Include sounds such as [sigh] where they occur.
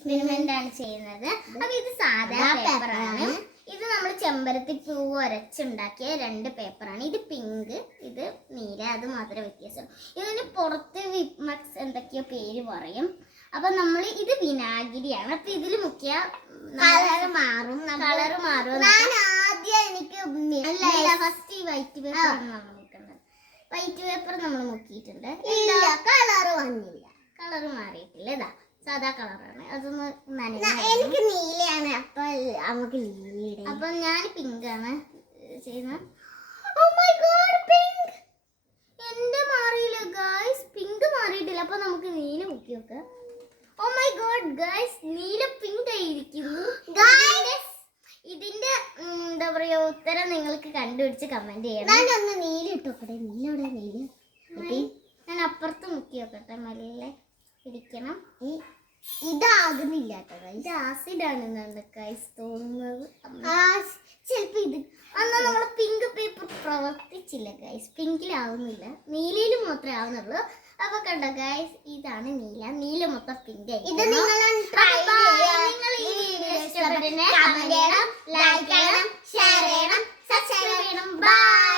Experiment ആണ് ചെയ്യുന്നത്. അപ്പൊ ഇത് സാധാരണ പേപ്പർ പേപ്പറാണ്. ഇത് നമ്മൾ ചെമ്പരത്തി പൂവ് ഉരച്ചുണ്ടാക്കിയ രണ്ട് പേപ്പറാണ് ഇത് പിങ്ക് ഇത് നീല അത് മാത്രമേ വ്യത്യാസം. ഇതിന് പുറത്ത് വിപ്മക്സ് എന്തൊക്കെയോ പേര് പറയും. അപ്പൊ നമ്മൾ ഇത് വിനാഗിരിയാണ്. അപ്പൊ ഇതിൽ മുക്കിയ കളർ മാറും. കളർ മാറും ഞാൻ ആദ്യം എനിക്ക് അല്ല ഫസ്റ്റ് ഈ വൈറ്റ് പേപ്പർ നമ്മൾ മുക്കുന്നത് വൈറ്റ് പേപ്പർ നമ്മൾ മുക്കിയിട്ടുണ്ട്. കളർ വന്നില്ല. കളർ മാറിയിട്ടില്ല. ഇതാ. സാധാ കളറാണ്. അതൊന്ന് എനിക്ക് നീലയാണ്. അപ്പൊ നമുക്ക് നീലയുടെ. അപ്പൊ ഞാൻ പിങ്ക് ആണ് ചെയ്യുന്നത്. Oh. എന്റെ മാറിയില്ല ഗായ്സ് പിങ്ക് മാറിയിട്ടില്ല. അപ്പൊ നമുക്ക് നീല മുക്കി നോക്കാം ഓ മൈ ഗോഡ് ഗായ്സ് നീല പിങ്ക് ആയിരിക്കുന്നു. [gasps] ഇതിന്റെ എന്താ പറയാ ഉത്തരം നിങ്ങൾക്ക് കണ്ടുപിടിച്ച് കമന്റ് ചെയ്യണം. ഞാൻ ഒന്ന് നീല ഇട്ടോക്കട്ടെ. നീല ഇവിടെ നീല. ഞാൻ അപ്പുറത്ത് മുക്കി നോക്കട്ടെ മെല്ലെ ഇരിക്കണം. ഈ ഇതാകുന്നില്ല കേട്ടോ ഇത് ആസിഡ് ആണെന്നാണ് കൈസ് തോന്നുന്നത്. ചിലപ്പോൾ ഇത് അന്ന് നമ്മൾ പിങ്ക് പേപ്പർ പ്രവർത്തിച്ചില്ല ഗൈസ് പിങ്കിലാവുന്നില്ല നീലയിൽ മാത്രമേ ആവുന്നുള്ളൂ. അപ്പൊ കണ്ടോ ഗൈസ് ഇതാണ് നീല. നീല മൊത്തം പിങ്ക് ഇത് നിങ്ങൾ ലൈക്ക് ചെയ്യണം ഷെയർ ചെയ്യണം സബ്സ്ക്രൈബ് ചെയ്യണം. ബൈ